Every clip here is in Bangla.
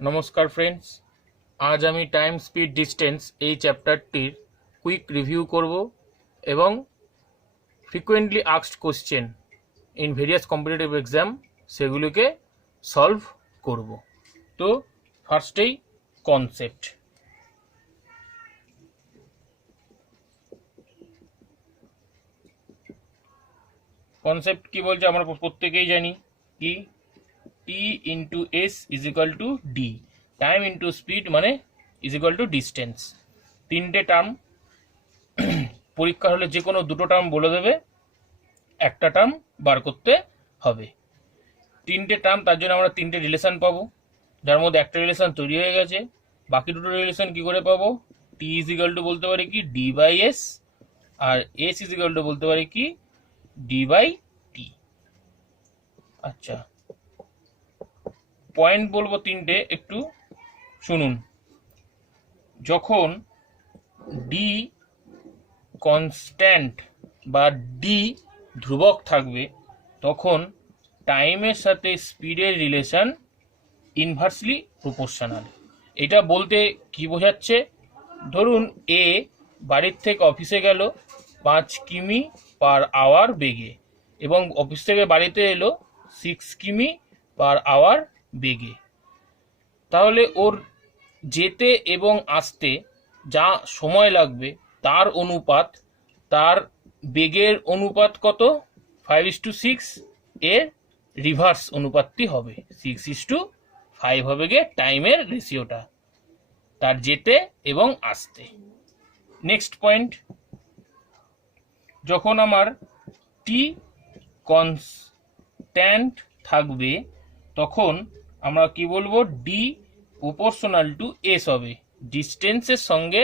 নমস্কার ফ্রেন্ডস, আজ আমি টাইম স্পিড ডিস্টেন্স এই চ্যাপ্টারটির কুইক রিভিউ করব এবং frequently asked question in various competitive exam সেগুলিকে সলভ করব। তো ফার্স্টেই কনসেপ্ট। কনসেপ্ট কি বলছে আমরা প্রত্যেকেই জানি, কি t into s is equal to d, time into speed মানে ইজ ইকুয়াল টু ডিস্টেন্স। তিনটে টার্ম, পরীক্ষা হলে যে কোনো দুটো টার্ম বলে দেবে, একটা টার্ম বার করতে হবে। তিনটে টার্ম, তার জন্য আমরা তিনটে রিলেশন পাবো, যার মধ্যে একটা রিলেশন তৈরি হয়ে গেছে। বাকি দুটো রিলেশন কি করে পাবো? টি ইজ ইকুয়াল টু বলতে পারি কি ডি বাই এস, আর এস ইজ ইকুয়াল টু বলতে পারি কি ডি বাই টি। আচ্ছা, পয়েন্ট বলবো তিনটে, একটু শুনুন। যখন ডি কনস্ট্যান্ট বা ডি ধ্রুবক থাকবে তখন টাইমের সাথে স্পিডের রিলেশন ইনভার্সলি প্রপোর্শনাল। এটা বলতে কি বোঝাচ্ছে? ধরুন এ বাড়ির থেকে অফিসে গেল 5 কিমি পার আওয়ার বেগে এবং অফিস থেকে বাড়িতে এলো 6 কিমি পার আওয়ার বেগে। তাহলে ওর যেতে এবং আসতে যা সময় লাগবে তার অনুপাত, তার বেগের অনুপাত কত? 5:6 এর রিভার্স অনুপাতটি হবে, 6:5 হবে গিয়ে টাইমের রেশিওটা, তার যেতে এবং আসতে। নেক্সট পয়েন্ট, যখন আমার টি কনস্ট্যান্ট থাকবে তখন আমরা কি বলবো? ডি প্রপোর্শনাল টু এস হবে, ডিস্টেন্সের সঙ্গে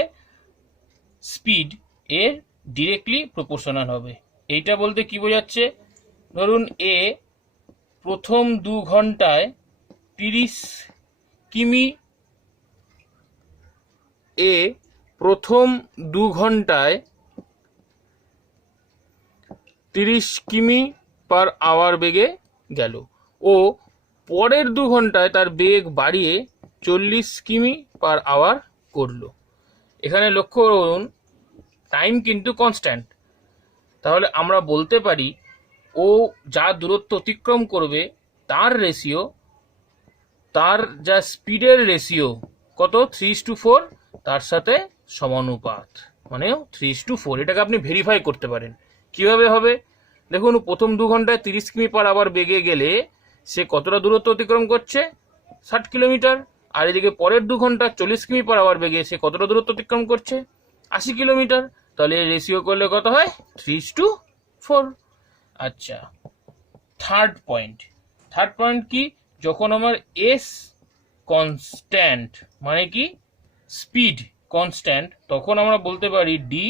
স্পিড এর ডিরেক্টলি প্রপোর্শনাল হবে। এইটা বলতে কি বোঝাচ্ছে? ধরুন এ প্রথম 2 ঘন্টায় 30 কিমি, এ প্রথম 2 ঘন্টায় 30 কিমি পার আওয়ার বেগে গেল, ও পরের 2 ঘন্টায় তার বেগ বাড়িয়ে 40 কিমি পার আওয়ার করলো। এখানে লক্ষ্য করুন টাইম কিন্তু কনস্ট্যান্ট, তাহলে আমরা বলতে পারি ও যা দূরত্ব অতিক্রম করবে তার রেশিও, তার যা স্পিডের রেশিও কত? 3:4, তার সাথে সমানুপাত, মানে 3:4। এটাকে আপনি ভেরিফাই করতে পারেন। কিভাবে হবে? দেখুন, প্রথম 2 ঘন্টায় 30 কিমি পার আওয়ার বেগে গেলে সে কতটা দূরত্ব অতিক্রম করছে? 60 কিলোমিটার। আর এদিকে পরের 2 ঘন্টা 40 কিমি পার আওয়ার বেগে সে কতটা দূরত্ব অতিক্রম করছে? 80 কিলোমিটার। তাহলে রেশিও করলে কত হয়? 3:4। আচ্ছা, থার্ড পয়েন্ট কি? যখন আমার এস কনস্ট্যান্ট মানে কি স্পিড কনস্ট্যান্ট, তখন আমরা বলতে পারি ডি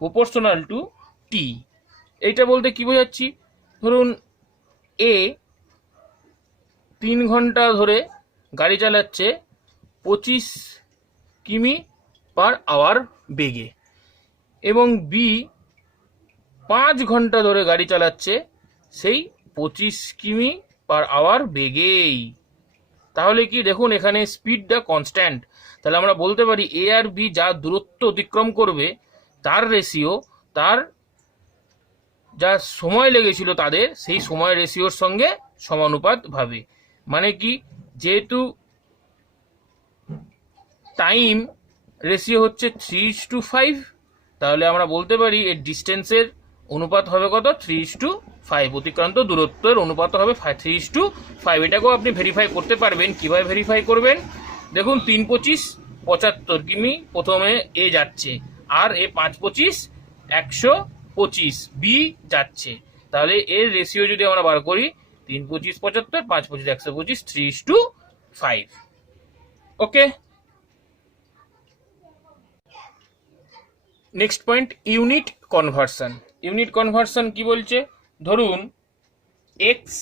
প্রপোর্শনাল টু টি। এইটা বলতে কি বোঝাচ্ছি? ধরুন এ 3 ঘন্টা ধরে গাড়ি চালাচ্ছে 25 কিমি পার আওয়ার বেগে এবং বি 5 ঘন্টা ধরে গাড়ি চালাচ্ছে সেই 25 কিমি পার আওয়ার বেগেই। তাহলে কি দেখুন, এখানে স্পিডটা কনস্ট্যান্ট, তাহলে আমরা বলতে পারি এ আর বি যা দূরত্ব অতিক্রম করবে তার রেশিও, তার যা সময় লেগেছিল তাদের সেই সময় রেশিওর সঙ্গে সমানুপাত ভাবে। মানে কি, যেহেতু টাইম রেশিও হচ্ছে 3:5, তাহলে আমরা বলতে পারি এর ডিস্টেন্সের অনুপাত হবে কত? 3:5, অতিক্রান্ত দূরত্বের অনুপাত হবে 3:5। এটাকেও আপনি ভেরিফাই করতে পারবেন। কিভাবে ভেরিফাই করবেন? দেখুন 3:25 75 কিমি প্রথমে এ যাচ্ছে, আর এ 5:25 125 বি যাচ্ছে। তাহলে এর রেশিও যদি আমরা বার করি 3:25 75, 5:25 125, 3:5। Okay. Next point, unit conversion. Unit conversion কি বলছে? ধরুন এক্স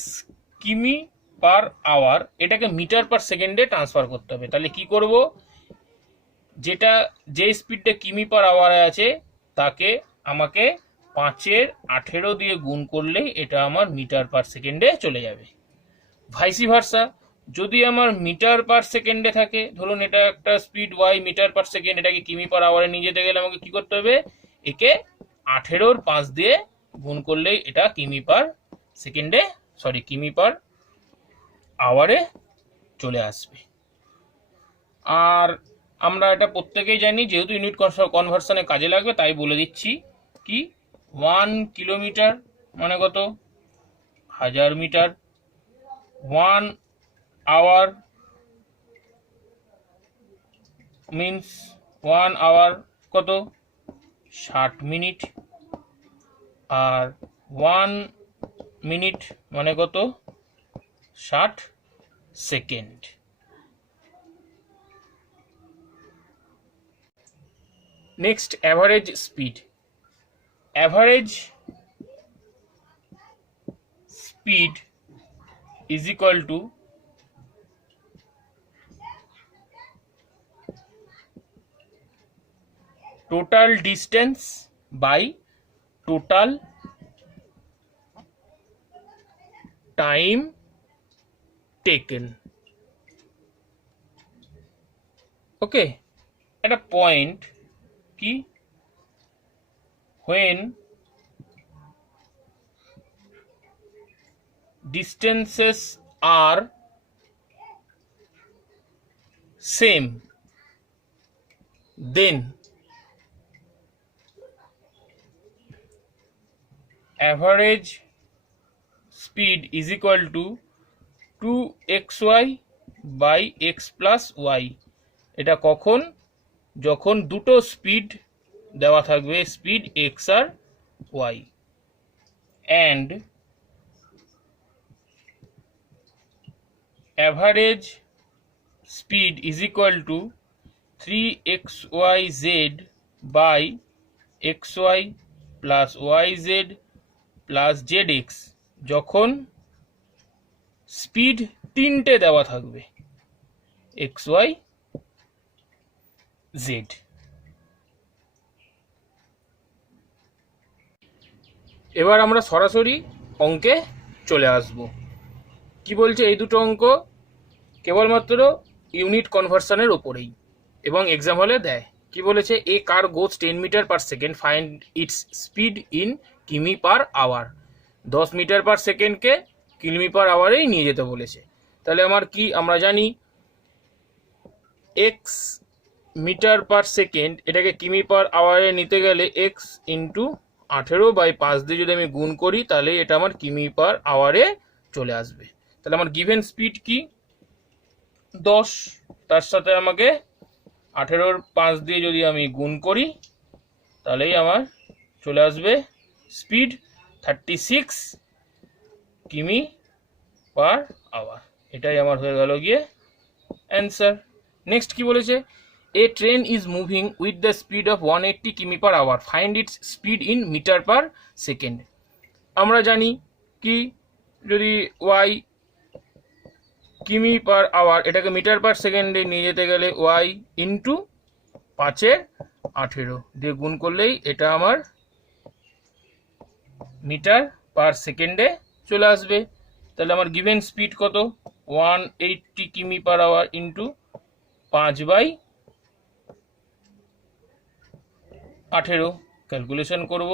কিমি পার আওয়ার, এটাকে মিটার পার সেকেন্ডে ট্রান্সফার করতে হবে। তাহলে কি করব? যে স্পিডটা কিমি পার আওয়ারে আছে তাকে আমাকে 5-এর 18 দিয়ে গুণ করলেই এটা আমার মিটার পার সেকেন্ডে চলে যাবে। ভাইসি ভার্সা, যদি আমার মিটার পার সেকেন্ডে থাকে, ধরুন এটা একটা speed Y metre per second, এটাকে কিমি পার আওয়ারে নিয়ে যেতে গেলে আমাকে কি করতে হবে, একে 18 5 দিয়ে গুণ করলেই এটা কিমি পার সেকেন্ডে, সরি কিমি পার আওয়ারে চলে আসবে। আর আমরা এটা প্রত্যেকেই জানি, যেহেতু ইউনিট কনভার্সনে কাজে লাগবে তাই বলে দিচ্ছি কি 1 কিলোমিটার মানে কত, 1000 মিটার। 1 আওয়ার মিন্স 1 আওয়ার কত, 60 মিনিট। আর 1 মিনিট মানে কত, 60 second. Next average speed. Average speed is equal two total distance by total time taken. ওকে, একটা পয়েন্ট কি, when distances are same then average speed is equal to 2xy by x plus y। এটা কখন, যখন দুটো স্পিড দেওয়া থাকবে, স্পিড x আর y, and average speed is equal to 3xyz by xy plus yz plus zx, যখন স্পিড তিনটে দেওয়া থাকবে xy z। এবার আমরা সরাসরি অঙ্কে চলে আসব। কি বলছে, এই দুটো অঙ্ক কেবলমাত্র ইউনিট কনভার্সনের উপরেই এবং এক্সাম হলে দেয়। কি বলেছে, a car goes 10 metre per second, find its speed in কিমি পার আওয়ার। 10 মিটার পার সেকেন্ডকে কিমি পার আওয়ারেই নিয়ে যেতে বলেছে। তাহলে আমার কি, আমরা জানি এক্স মিটার পার সেকেন্ড, এটাকে কিমি পার আওয়ারে নিতে গেলে এক্স ইন্টু 18/5 দিয়ে যদি আমি গুণ করি তাহলে এটা আমার কিমি পার আওয়ারে চলে আসবে। তাহলে আমার গিভেন স্পিড কি 10, তার সাথে আমাকে 18/5 দিয়ে যদি আমি গুণ করি তাহলেই আমার চলে আসবে স্পিড 36 কিমি পার আওয়ার। এটাই আমার হয়ে গেল গিয়ে অ্যান্সার। নেক্সট কি বলেছে, a train is moving with the speed of 180 কিমি per hour, find its speed in metre per second. আমরা জানি কি, যদি ওয়াই কিমি পার আওয়ার, এটাকে মিটার পার সেকেন্ডে নিয়ে যেতে গেলে ওয়াই ইন্টু 5/18 দিয়ে গুণ করলেই এটা আমার মিটার পার সেকেন্ডে চলে আসবে। তাহলে আমার গিভেন স্পিড কত, 180 কিমি পার আওয়ার ইন্টু 5/18 ক্যালকুলেশন করব,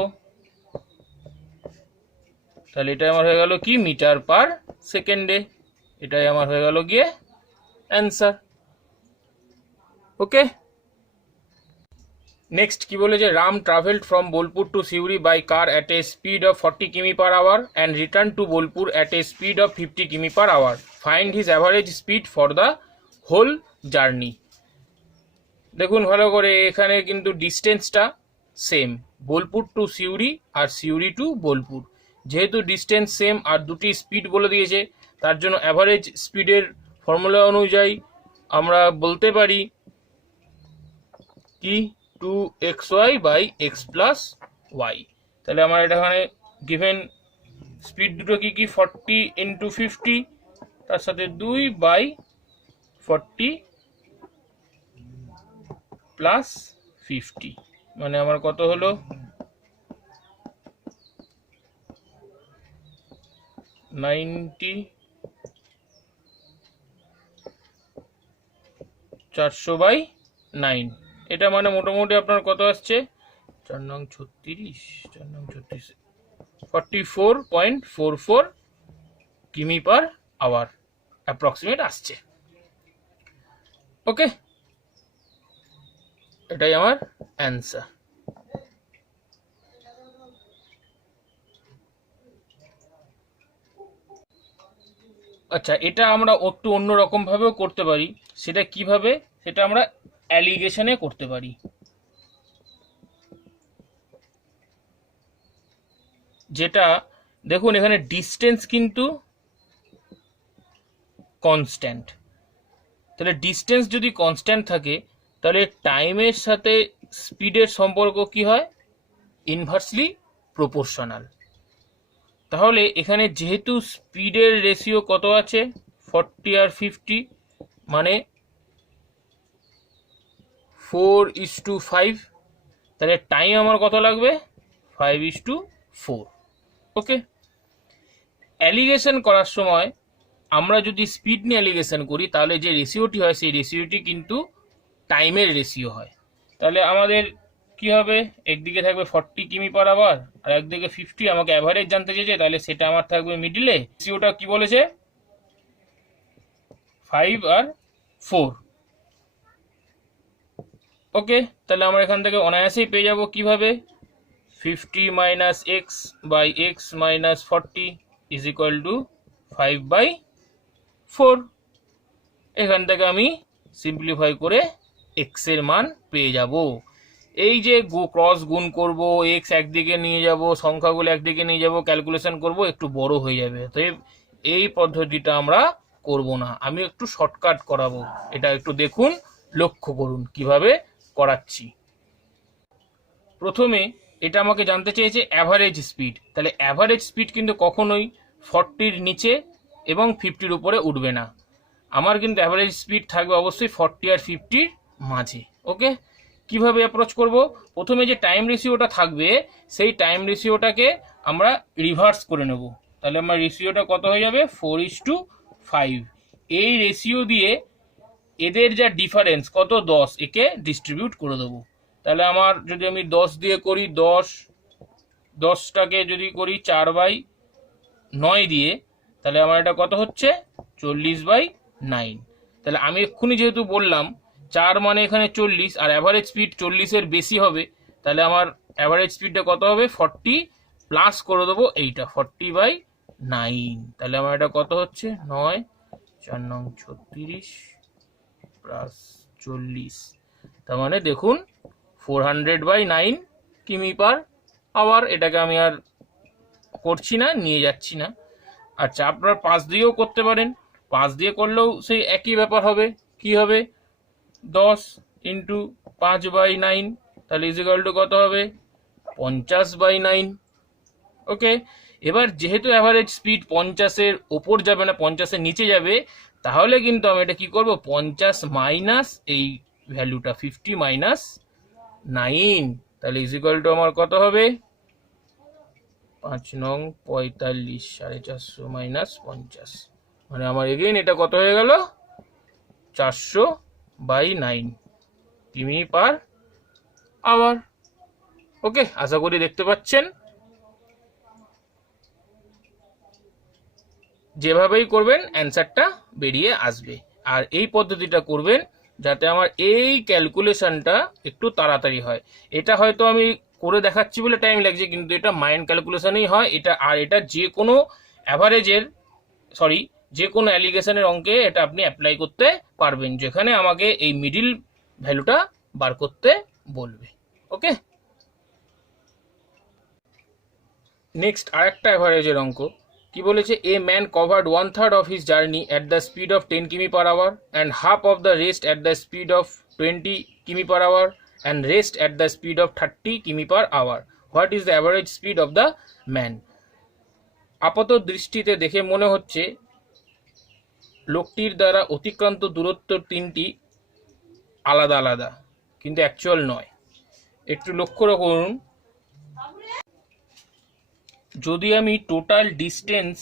তাহলে এটা আমার হয়ে গেল কি মিটার পার সেকেন্ডে। এটাই আমার হয়ে গেল গিয়ে অ্যান্সার। ওকে, নেক্সট কি বলেছে, Ram travelled from Bolpur to Suri by car at a speed of 40 কিমি per hour and return to Bolpur at a speed of 50 কিমি per hour, find his average speed for the whole journey. দেখুন ভালো করে, এখানে কিন্তু ডিস্টেন্সটা সেম, বোলপুর টু সিউড়ি আর সিউড়ি টু বোলপুর। যেহেতু ডিস্টেন্স সেম আর দুটি স্পিড বলে দিয়েছে, তার জন্য অ্যাভারেজ স্পিডের ফর্মুলা অনুযায়ী আমরা বলতে পারি কি 2xy by x plus Y. তাহলে আমার এটা এখানে গিভেন স্পিড দুটো কি কি, 40 ইন্টু 50, তার সাথে 2/40 প্লাস 50, মানে আমার কত হলো 90 400/9। এটা মানে মোটামুটি আপনার কত আসছে, 4 নং 36, 4 নং 36, 44.44 কিমি পার আওয়ার অ্যাপ্রক্সিমেট আসছে। ওকে, এটাই আমার অ্যান্সার। আচ্ছা, এটা আমরা একটু অন্যরকম ভাবেও করতে পারি। সেটা কিভাবে, সেটা আমরা অ্যালিগেশনে করতে পারি। যেটা দেখুন, এখানে ডিস্টেন্স কিন্তু কনস্ট্যান্ট। তাহলে ডিস্টেন্স যদি কনস্ট্যান্ট থাকে, তাহলে টাইমের সাথে স্পিডের সম্পর্ক কি হয়, ইনভার্সলি প্রপোর্শনাল। তাহলে এখানে যেহেতু স্পিডের রেশিও কত আছে, 40 আর 50, মানে 4:5, তাহলে টাইম আমার কত লাগবে, 5:4। ওকে, অ্যালিগেশন করার সময় আমরা যদি স্পিড নিয়ে অ্যালিগেশন করি, তাহলে যে রেশিওটি হয় সেই রেশিওটি কিন্তু টাইমের রেশিও হয়। তাহলে আমাদের কি হবে, একদিকে থাকবে 40 কিমি পার আওয়ার আর একদিকে 50। আমাকে অ্যাভারেজ জানতে চেয়েছে, তাহলে সেটা আমার থাকবে মিডিলে। রেশিওটা কি বলেছে, 5 আর 4। ওকে, তাহলে আমরা এখান থেকে অনায়াসেই পেয়ে যাব কিভাবে, 50 minus X by X minus 40 is equal to 5/4। এখান থেকে আমি সিম্পলিফাই করে এক্স এর মান পেয়ে যাব। এই যে ক্রস গুণ করব, এক্স একদিকে নিয়ে যাব, সংখ্যাগুলো একদিকে নিয়ে যাব, ক্যালকুলেশন করব, একটু বড় হয়ে যাবে। তো এই পদ্ধতিটা আমরা করব না, আমি একটু শর্টকাট করাবো। এটা একটু দেখুন, লক্ষ্য করুন কিভাবে করাচ্ছি। প্রথমে এটা আমাকে জানতে চেয়েছে অ্যাভারেজ স্পিড। তাহলে অ্যাভারেজ স্পিড কিন্তু কখনোই 40-র নিচে এবং 50-র উপরে উঠবে না। আমার কিন্তু অ্যাভারেজ স্পিড থাকবে অবশ্যই 40 আর 50-র মাঝে। ওকে, কিভাবে অ্যাপ্রোচ করব, প্রথমে যে টাইম রেশিওটা থাকবে সেই টাইম রেশিওটাকে আমরা রিভার্স করে নেব। তাহলে আমার রেশিওটা কত হয়ে যাবে, 4:5। এই রেশিও দিয়ে এদের যা ডিফারেন্স কত, 10, একে ডিস্ট্রিবিউট করে দেবো। তাহলে আমার যদি আমি 10 দিয়ে করি, 10টাকে যদি করি 4/9 দিয়ে, তাহলে আমার এটা কত হচ্ছে, 40/9। তাহলে আমি এক্ষুনি যেহেতু বললাম 4 মানে এখানে 40 আর অ্যাভারেজ স্পিড 40-এর বেশি হবে, তাহলে আমার অ্যাভারেজ স্পিডটা কত হবে, 40 প্লাস করে দেবো এইটা 40/9। তাহলে আমার এটা কত হচ্ছে, 9 4 নং 36 প্লাস 40। তার মানে দেখুন 400/9 কিমি পার আওয়ার। এটাকে আমি আর করছি না, নিয়ে যাচ্ছি না। আচ্ছা, আপনার 5 দিয়েও করতে পারেন, 5 দিয়ে করলেও সেই একই ব্যাপার হবে। কি হবে, 10 ইন্টু 5/9, তাহলে ইজিক্যাল টু কত হবে, 50/9। ওকে, এবার যেহেতু অ্যাভারেজ স্পিড 50-এর ওপর যাবে না, 50-এর নিচে যাবে, তাহলে কিন্তু আমি এটা কি করব, 50 মাইনাস এই ভ্যালুটা 50 মাইনাস 9, তাহলে ইজিক্যাল টু আমার কত হবে, 5 নং 45, 450 মাইনাস 50, মানে আমার এগেইন এটা কত হয়ে গেল, 400/9 কিমি পার আওয়ার। ওকে, আশা করি দেখতে পাচ্ছেন যেভাবেই করবেন অ্যান্সারটা বেরিয়ে আসবে। আর এই পদ্ধতিটা করবেন যাতে আমার এই ক্যালকুলেশনটা একটু তাড়াতাড়ি হয়। এটা হয়তো আমি করে দেখাচ্ছি বলে টাইম লাগছে, কিন্তু এটা মাইন্ড ক্যালকুলেশনেই হয় এটা। আর এটা যে কোনো অ্যাভারেজের, যে কোনো অ্যালিগেশনের অঙ্কে এটা আপনি অ্যাপ্লাই করতে পারবেন, যেখানে আমাকে এই মিডিল ভ্যালুটা বার করতে বলবে। ওকে, নেক্সট আরেকটা অ্যাভারেজের অঙ্ক। কি বলেছে, a man covered 1/3 of his journey at the speed of 10 কিমি per hour and half of the rest at the speed of 20 কিমি per hour and rest at the speed of 30 কিমি per hour. What is the average speed of the man? আপাত দৃষ্টিতে দেখে মনে হচ্ছে লোকটির দ্বারা অতিক্রান্ত দূরত্ব 3টি আলাদা আলাদা, কিন্তু অ্যাকচুয়াল নয়। একটু লক্ষ্য করুন, যদি আমি টোটাল ডিস্টেন্স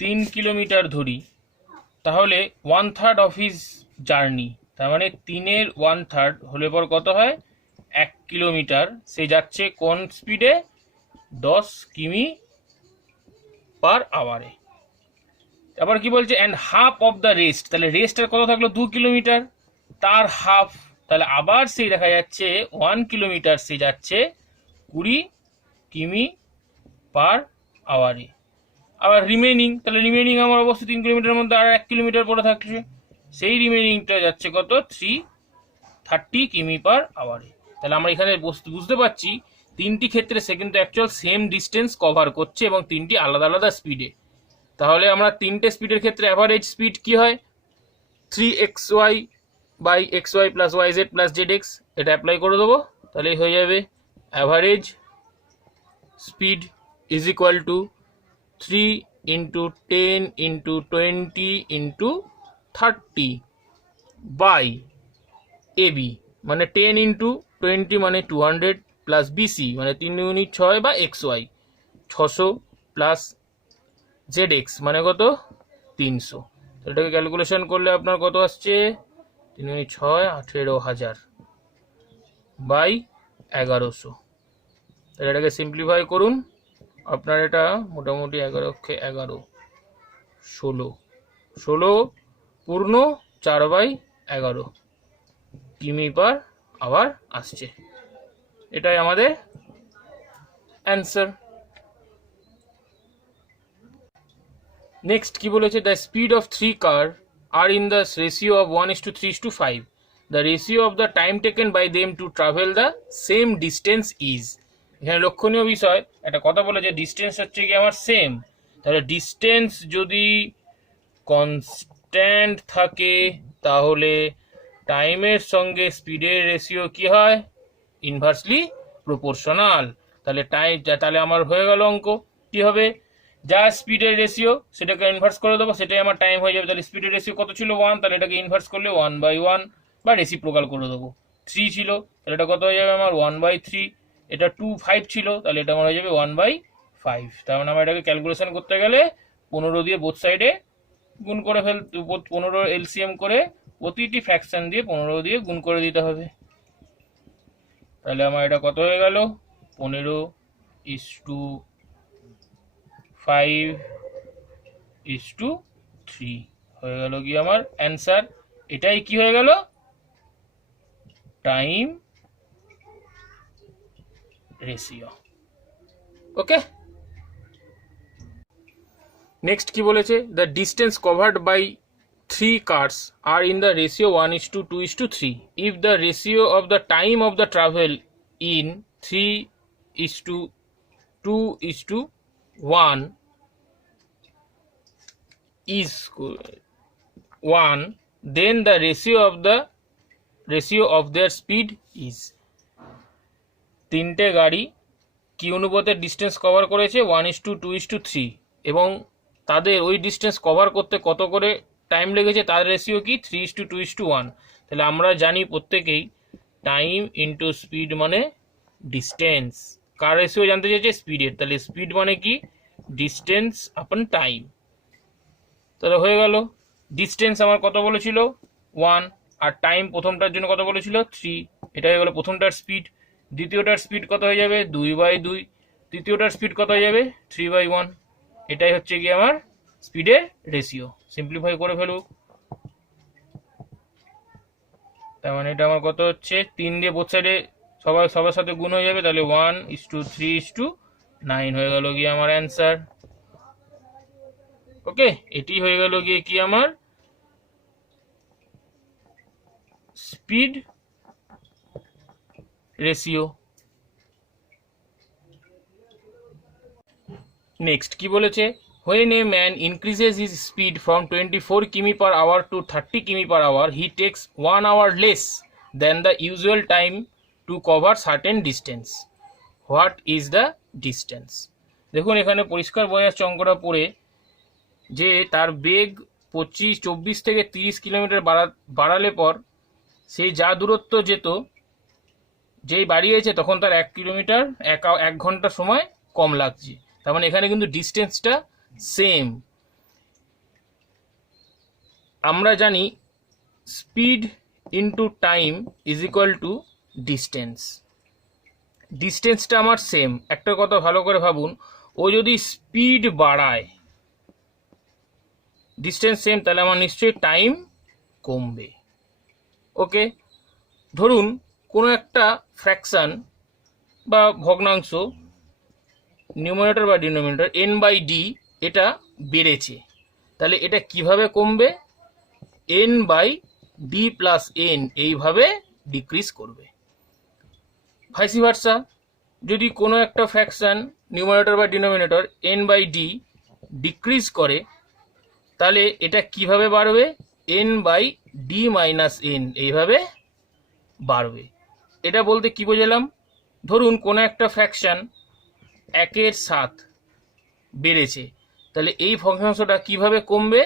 3 কিলোমিটার ধরি, তাহলে 1/3 অফ হিজ জার্নি, তার মানে 3-এর 1/3 হলে পর কত হয়, 1 কিলোমিটার সে যাচ্ছে কোন স্পিডে, 10 কিমি পার আওয়ারে। আবার কি বলছে, and half of the rest, তাহলে রেস্টের কত থাকলো 2 কিলোমিটার, তার হাফ, তাহলে আবার সেই দেখা যাচ্ছে 1 কিলোমিটার সে যাচ্ছে 20 কিমি পার আওয়ারে। আবার রিমেনিং, তাহলে রিমেনিং আমার অবশ্যই 3 কিলোমিটারের মধ্যে আর 1 কিলোমিটার পরে থাকছে, সেই রিমেনিংটা যাচ্ছে কত, 330 কিমি পার আওয়ারে। তাহলে আমরা এখানে বুঝতে পারছি তিনটি ক্ষেত্রে সে কিন্তু অ্যাকচুয়াল সেম ডিস্টেন্স কভার করছে এবং তিনটি আলাদা আলাদা স্পিডে। তাহলে আমরা তিনটে স্পিডের ক্ষেত্রে অ্যাভারেজ স্পিড কি হয়, 3xy by xy plus yz plus zx, এটা অ্যাপ্লাই করে দেবো, তাহলে হয়ে যাবে average speed is equal to 3 into 10 into 20 into 30 by AB, মানে 10 ইন্টু 20 মানে 200 প্লাস বিসি মানে 3 ইউনিট 6 বা xy 600 প্লাস zx মানে কত 300। এটাকে ক্যালকুলেশন করলে আপনার কত আসছে, 3 ইউনিট 6 18,000 বাই 1100। তাহলে এটাকে সিম্পলিফাই করুন, আপনার এটা মোটামুটি 11 16 পূর্ণ 4/11 কিমি পার আওয়ার আসছে। এটাই আমাদের অ্যান্সার। নেক্সট কি বলেছে, the speed of 3 car are in the ratio of 1:3:5, the ratio of the time taken by them to travel the same distance is. এখানে লক্ষণীয় বিষয় একটা কথা বলে যে ডিস্টেন্স হচ্ছে কি আমার সেম, তাহলে ডিস্টেন্স যদি কনস্ট্যান্ট থাকে তাহলে টাইমের সঙ্গে স্পিডের রেশিও কি হয়, ইনভার্সলি প্রপোর্শনাল। তাহলে আমার হয়ে গেল অঙ্ক কি হবে, যা স্পিডের রেশিও সেটাকে ইনভার্স করে দেবো, সেটাই আমার টাইম হয়ে যাবে। তাহলে স্পিডের রেশিও কত ছিল 1, তাহলে এটাকে ইনভার্স করলে 1/1 বা রেসিপ্রোকাল করে দেবো। 3 ছিল তাহলে এটা কত হয়ে যাবে আমার 1/3, এটা 2.5 ছিল তাহলে এটা আমার হয়ে যাবে 1/5। তার মানে আমার এটাকে ক্যালকুলেশন করতে গেলে 15 দিয়ে বোথ সাইডে গুণ করে 15 এলসিএম করে প্রতিটি ফ্র্যাকশন দিয়ে 15 দিয়ে গুণ করে দিতে হবে। তাহলে আমার এটা কত হয়ে গেল, 15:5:3 হয়ে গেল কি আমার অ্যান্সার। এটাই কি হয়ে গেল, টাইম রেশিও। ওকে, নেক্সট কি বলেছে, the distance covered by 3 cars are in the ratio 1:2:3. If the ratio of the time of the travel in 3:2:1 is 1, then the ratio of their speed is। তিনটে গাড়ি কি অনুপাতে ডিস্টেন্স কভার করেছে 1:2:3 এবং তাদের ওই ডিস্টেন্স কভার করতে কত করে টাইম লেগেছে, তার রেশিও কি 3:2:1। তাহলে আমরা জানি প্রত্যেকেই টাইম ইন্টু স্পিড মানে ডিস্টেন্স, কার রেশিও জানতে চাইছে, স্পিডের, তাহলে স্পিড মানে কি ডিস্টেন্স আপন টাইম। তাহলে হয়ে গেল ডিস্টেন্স আমার কত বলেছিল 1 আর টাইম প্রথমটার জন্য কত বলেছিল 3, এটা হয়ে গেল প্রথমটার স্পিড। দ্বিতীয়টার স্পিড কত হয়ে যাবে 2/2, তৃতীয়টার স্পিড কত হয়ে যাবে 3/1। এটাই হচ্ছে কি আমার স্পিডের রেশিও। সিম্পলিফাই করে ফেলুক, তার মানে এটা আমার কত হচ্ছে 3 দিয়ে বোথ সাইডে সবার সাথে গুণ হয়ে যাবে, তাহলে 1:3:9 হয়ে গেল গিয়ে আমার অ্যান্সার। ওকে, এটি হয়ে গেল গিয়ে কি আমার স্পিড রেশিও। নেক্সট কি বলেছে, when a man increases his speed from 24 কিমি per hour to 30 কিমি per hour, he takes 1 hour less than the usual time to cover certain distance. What is the distance? দেখুন এখানে পরিষ্কার বোঝা যাচ্ছে অঙ্কটা পড়ে যে তার বেগ 24 থেকে 30 কিলোমিটার বাড়ালে পর সেই যা দূরত্ব যেত, যেই বাড়িয়েছে তখন তার 1 কিলোমিটার 1 ঘন্টা সময় কম লাগছে। তার মানে এখানে কিন্তু ডিস্টেন্সটা সেম। আমরা জানি speed into time is equal to distance. ডিস্টেন্সটা আমার সেম। একটা কথা ভালো করে ভাবুন, ও যদি স্পিড বাড়ায়, ডিস্টেন্স সেম, তাহলে আমার নিশ্চয়ই টাইম কমবে। ওকে, ধরুন কোনো একটা ফ্র্যাকশান বা ভগ্নাংশ, নিউমারেটর বা ডিনোমিনেটর n/d, এটা বেড়েছে, তাহলে এটা কিভাবে কমবে? n/d প্লাস n এইভাবে ডিক্রিজ করবে। ভাইসি ভার্সা, যদি কোনো একটা ফ্র্যাকশান নিউমারেটর বা ডিনোমিনেটর n/d ডিক্রিজ করে, তাহলে এটা কিভাবে বাড়বে? n/d মাইনাস n এইভাবে বাড়বে। এটা বলতে কি বোঝালাম? ধরুন কোনো একটা ফ্র্যাকশান 1/7 বেড়েছে, তাহলে এই ভগ্নাংশটা কিভাবে কমবে?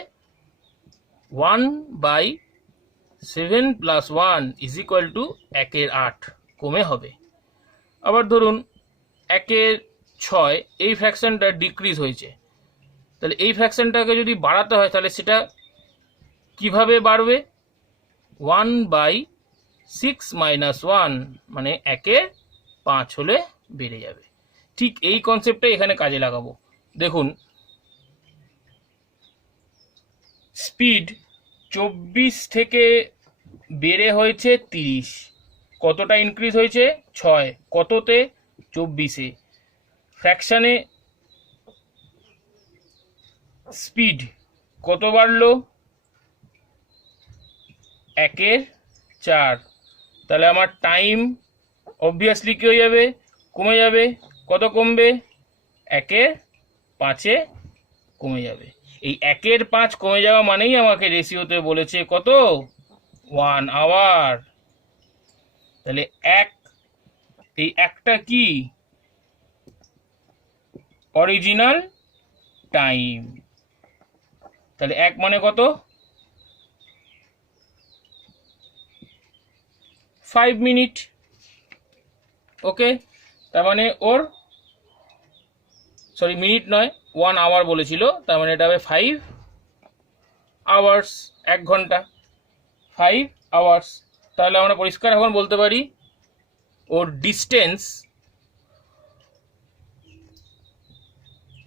1/7 প্লাস 1 ইজ ইকুয়াল টু 1/8 কমে হবে। আবার ধরুন 1/6 এই ফ্র্যাকশনটা ডিক্রিজ হয়েছে, তাহলে এই ফ্র্যাকশনটাকে যদি বাড়াতে হয়, তাহলে সেটা কিভাবে বাড়বে? 1/6 মাইনাস 1 মানে 1/5 হলে বেড়ে যাবে। ঠিক এই কনসেপ্টটা এখানে কাজে লাগাবো। দেখুন, স্পিড 24 থেকে বেড়ে হয়েছে 30, কতটা ইনক্রিজ হয়েছে? 6। কততে? 24-এ। ফ্র্যাকশানে স্পিড কত বাড়লো? 1/4। তাহলে আমার টাইম অবভিয়াসলি কি হয়ে যাবে? কমে যাবে। কত কমবে? 1/5 কমে যাবে। এই 1/5 কমে যাওয়া মানেই আমাকে রেশিওতে বলেছে কত? 1 আওয়ার। তাহলে এই একটা কি? Original time. তাহলে 1 মানে কত? 5 মিনিট। ওকে, তার মানে ওর, সরি মিনিট নয়, 1 আওয়ার বলেছিল, তার মানে এটা হবে 5 আওয়ার্স, 1 ঘন্টা, 5 আওয়ার্স। তাহলে আমরা পরিষ্কার এখন বলতে পারি ওর ডিস্টেন্স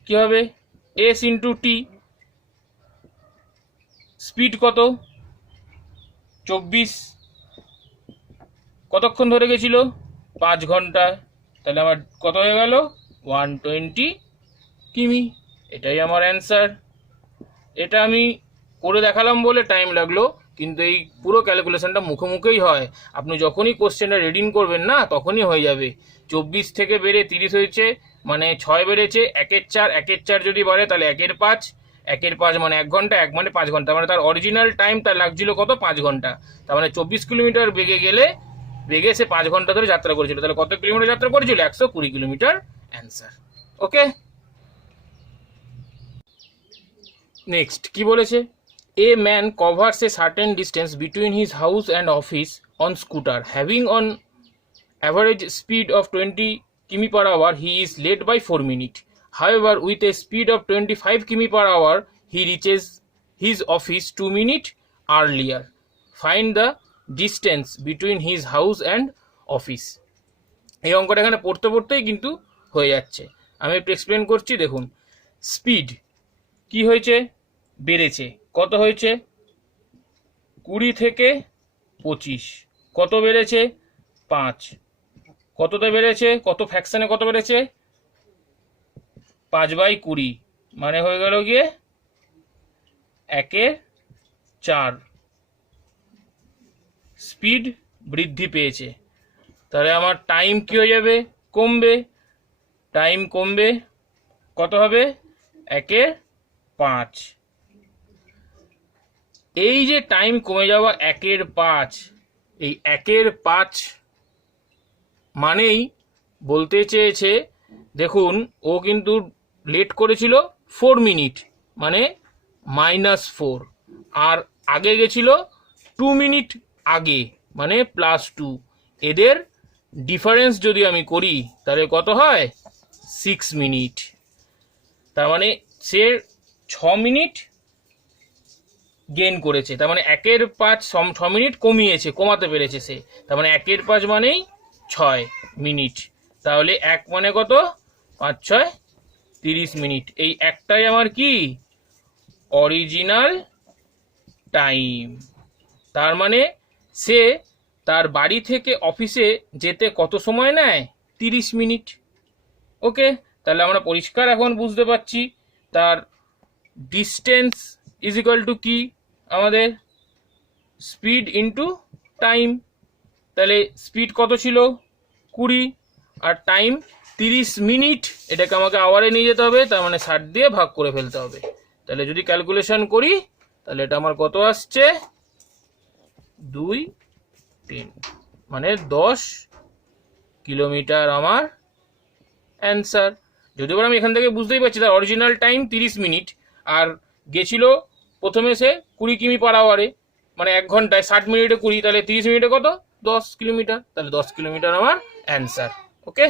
কি হবে? s into T. স্পিড কত? 24। কতক্ষণ ধরে গেছিল? 5 ঘন্টা। তাহলে আমার কত হয়ে গেল? 120 কিমি। এটাই আমার অ্যান্সার। এটা আমি করে দেখালাম বলে টাইম লাগলো, কিন্তু এই পুরো ক্যালকুলেশনটা মুখে মুখেই হয়। আপনি যখনই কোশ্চেনটা রিডিং করবেন না, তখনই হয়ে যাবে। 24 থেকে বেড়ে 30 হয়েছে, মানে 6 বেড়েছে, 1/4, 1/4 যদি বাড়ে তাহলে 1/5, 1/5 মানে 1 ঘন্টা, 1 মানে 5 ঘন্টা, মানে তার অরিজিনাল টাইম তার লাগছিল কত? 5 ঘন্টা। তার মানে 24 কিলোমিটার বেগে সে 5 ঘন্টা ধরে যাত্রা করেছিল। তাহলে কত কিলোমিটার যাত্রা করেছিল? 120 কিলোমিটার। অ্যান্সার। ওকে, নেক্সট কি বলেছে? A man covers a certain distance between his house and office on scooter. Having on average speed of 20 km per hour, he is late by 4 minutes. However, with a speed of 25 km per hour, he reaches his office 2 minutes earlier. Find the distance between his house and office. এই অঙ্কটা এখানে পড়তে পড়তেই কিন্তু হয়ে যাচ্ছে। আমি একটু এক্সপ্লেন করছি। দেখুন, স্পিড কি হয়েছে? বেড়েছে। কত হয়েছে? 20 থেকে 25। কত বেড়েছে? 5। কততে বেড়েছে? কত ফ্র্যাকশনে কত বেড়েছে? 5/20, মানে হয়ে গেল গিয়ে 1/4। স্পিড বৃদ্ধি পেয়েছে, তাহলে আমার টাইম কি হয়ে যাবে? কমবে। টাইম কমবে, কত হবে? 1/5। এই যে টাইম কমে যাওয়া 1/5, এই 1/5 মানেই বলতে চেয়েছে, দেখুন ও কিন্তু লেট করেছিল 4 মিনিট, মানে -4, আর আগে গেছিল 2 মিনিট আগে, মানে +2। এদের ডিফারেন্স যদি আমি করি তাহলে কত হয়? 6 মিনিট। তার মানে সে 6 মিনিট গেইন করেছে, তার মানে 1/5 6 মিনিট কমাতে পেরেছে সে, তার মানে 1/5 মানেই 6 মিনিট। তাহলে 1 মানে কত, 5 6 30 মিনিট। এই একটাই আমার কি অরিজিনাল টাইম। তার মানে সে তার বাড়ি থেকে অফিসে যেতে কত সময় নেয়, 30 মিনিট। ওকে, তাহলে আমরা পরিষ্কার এখন বুঝতে পারছি তার ডিস্টেন্স ইজ ইকুয়াল টু কি, আমাদের স্পিড ইন্টু টাইম। তাহলে স্পিড কত ছিল 20 আর টাইম 30 মিনিট, এটাকে আমাকে আওয়ারে নিয়ে যেতে হবে, তার মানে 60 দিয়ে ভাগ করে ফেলতে হবে। তাহলে যদি ক্যালকুলেশন করি তাহলে এটা আমার কত আসছে, 2 3 মানে 10 কিলোমিটার আমার অ্যান্সার। যদিও আমি এখান থেকে বুঝতেই পারছি তার অরিজিনাল টাইম 30 মিনিট, আর গেছিল প্রথমে সে 20 কিমি পার আওয়ারে, মানে 1 ঘন্টায় 60 মিনিটে 20, তাহলে 30 মিনিটে কত, 10 কিলোমিটার। তাহলে 10 কিলোমিটার আমার অ্যান্সার। ওকে।